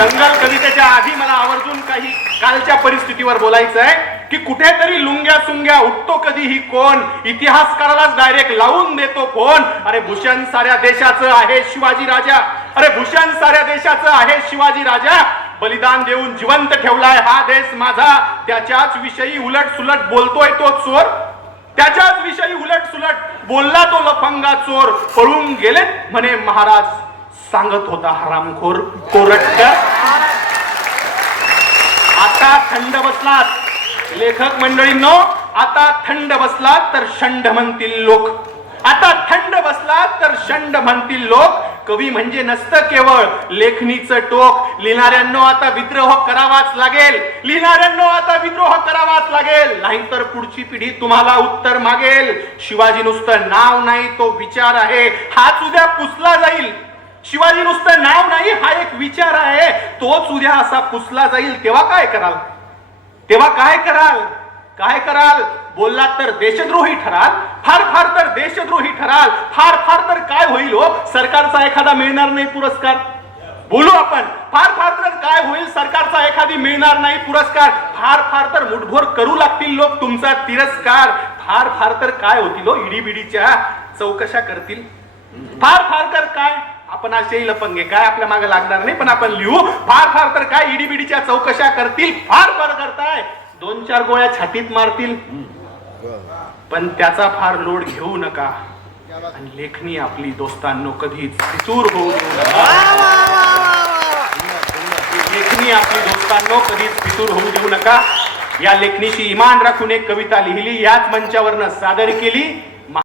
दंगल कवितेच्या आधी मला आवर्जून काही कालच्या परिस्थितीवर बोलायचं आहे की कुठेतरी लुंग्या सुंग्या उठतो कधीही कोण इतिहासकारालाच डायरेक्ट लावून देतो कोण अरे भूषण साऱ्या देशाचं आहे शिवाजी राजा अरे भूषण साऱ्या देशाचं आहे शिवाजी राजा बलिदान देऊन जिवंत ठेवलाय हा देश माझा त्याच्याच विषयी उलट सुलट बोलतोय तो चोर त्याच्याच विषयी उलट सुलट बोलला तो लफंगा चोर पळून गेले म्हणे महाराज सांगत होता हरामखोर कोरटकर आता थंड बसलात लेखक मंडळींनो आता थंड बसलात तर शंड म्हणतील लोक आता थंड बसलात तर शंड म्हणतील लोक कवी म्हणजे नसतं केवळ लेखणीचं टोक लिहिणाऱ्यांनो आता विद्रोह करावाच लागेल लिहिणाऱ्यांनो आता विद्रोह करावाच लागेल नाहीतर पुढची पिढी तुम्हाला उत्तर मागेल शिवाजी नुसतं नाव नाही तो विचार आहे हा उद्या पुसला जाईल शिवाजी नुसतं नाव नाही हा एक विचार आहे तोच उद्या असा पुसला जाईल तेव्हा काय कराल तेव्हा काय कराल काय कराल बोललात तर देशद्रोही ठराल फार फार तर देशद्रोही ठराल फार फार तर काय होईल हो सरकारचा एखादा मिळणार नाही पुरस्कार बोलू आपण फार फार तर काय होईल सरकारचा एखादी मिळणार नाही पुरस्कार फार फार तर मुठभोर करू लागतील लोक तुमचा तिरस्कार फार फार तर काय होतील हो इडीबिडीच्या चौकशा करतील फार फार तर काय आपण असेही लपंगे काय आपल्या मागे लागणार नाही पण आपण लिहू फार फार तर काय इडीबिडीच्या चौकशा करतील फार फार करताय दोन चार गोळ्या छातीत मारतील पण त्याचा फार लोड घेऊ नका आणि लेखणी आपली दोस्तांनो कधीच चूर होऊ देऊ नका लेखणी आपली दोस्तांनो कधीच फितूर होऊ देऊ नका या लेखणीशी इमान राखून एक कविता लिहिली याच मंचावरनं सादर केली